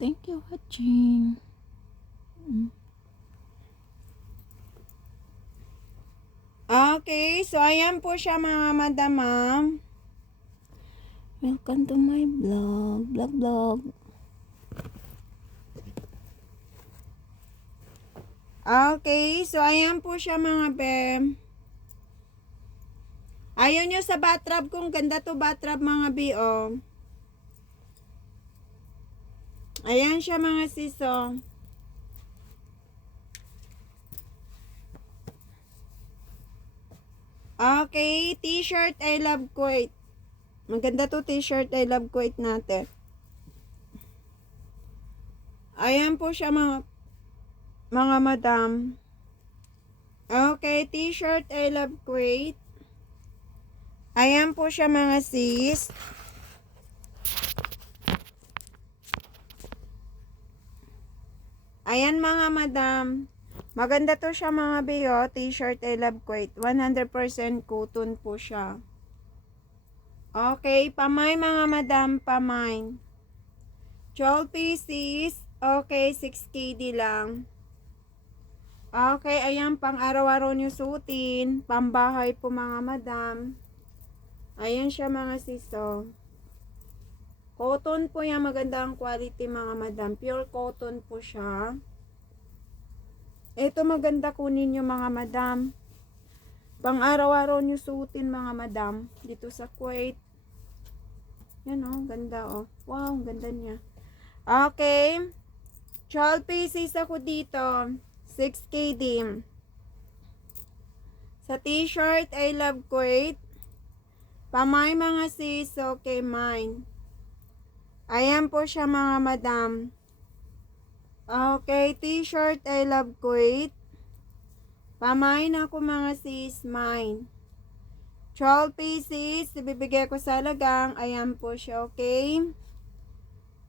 Thank you watching. Okay, so ayan po siya mga madam, ma'am. Welcome to my vlog. Okay, so ayan po siya mga bem. Ayaw nyo sa batrap kung ganda to batrap mga bi-o. Ayan siya mga siso. Okay, t-shirt I love Kuwait. Maganda to t-shirt I love Kuwait natin. Ayan po siya mga madam. Okay, t-shirt I love Kuwait. Ayan po siya mga sis. Ayan mga madam. Maganda to siya mga biyo. T-shirt I love Kuwait. 100% cotton po siya. Okay, pamay mga madam, pamay. 12 pieces. Okay, 6KD lang. Okay, ayan pang araw-araw nyo suotin. Pambahay po mga madam. Ayan siya mga siso. Cotton po yan, maganda ang quality mga madam. Pure cotton po siya. Ito maganda kunin nyo mga madam. Pang araw-araw nyo suotin mga madam. Dito sa Kuwait. Yan o, ganda o. Wow, ganda niya. Okay. 12 pieces ako dito. 6KD. Sa t-shirt, I love Kuwait. Pamay mga sis, okay mine. Ayan po siya mga madam. Okay, t-shirt, I love Kuwait. Pamain ako mga sis, mine. 12 pieces, ibibigay ko sa lagang. Ayan po siya, okay?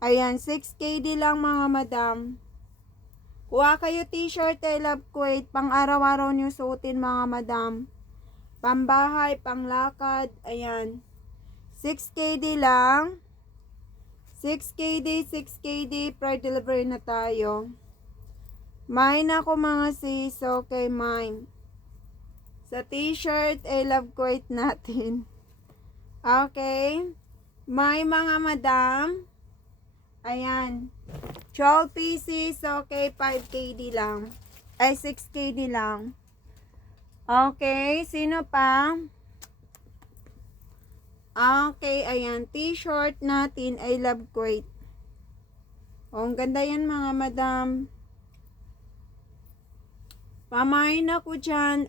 Ayan, 6KD lang mga madam. Kuha kayo t-shirt, I love Kuwait. Pang araw-araw nyo suotin mga madam. Pambahay, panglakad, ayan. 6KD lang. 6KD, pre-delivery na tayo. Mine ako mga sis, okay, mine. Sa t-shirt, I love Kuwait natin. Okay. May mga madam. Ayan. 12 pieces, okay, 5KD lang. Ay, 6KD lang. Okay, sino pa? Okay, ayan. T-shirt natin, I love Kuwait. Oh, ang ganda yan mga madam. Pamain ako dyan.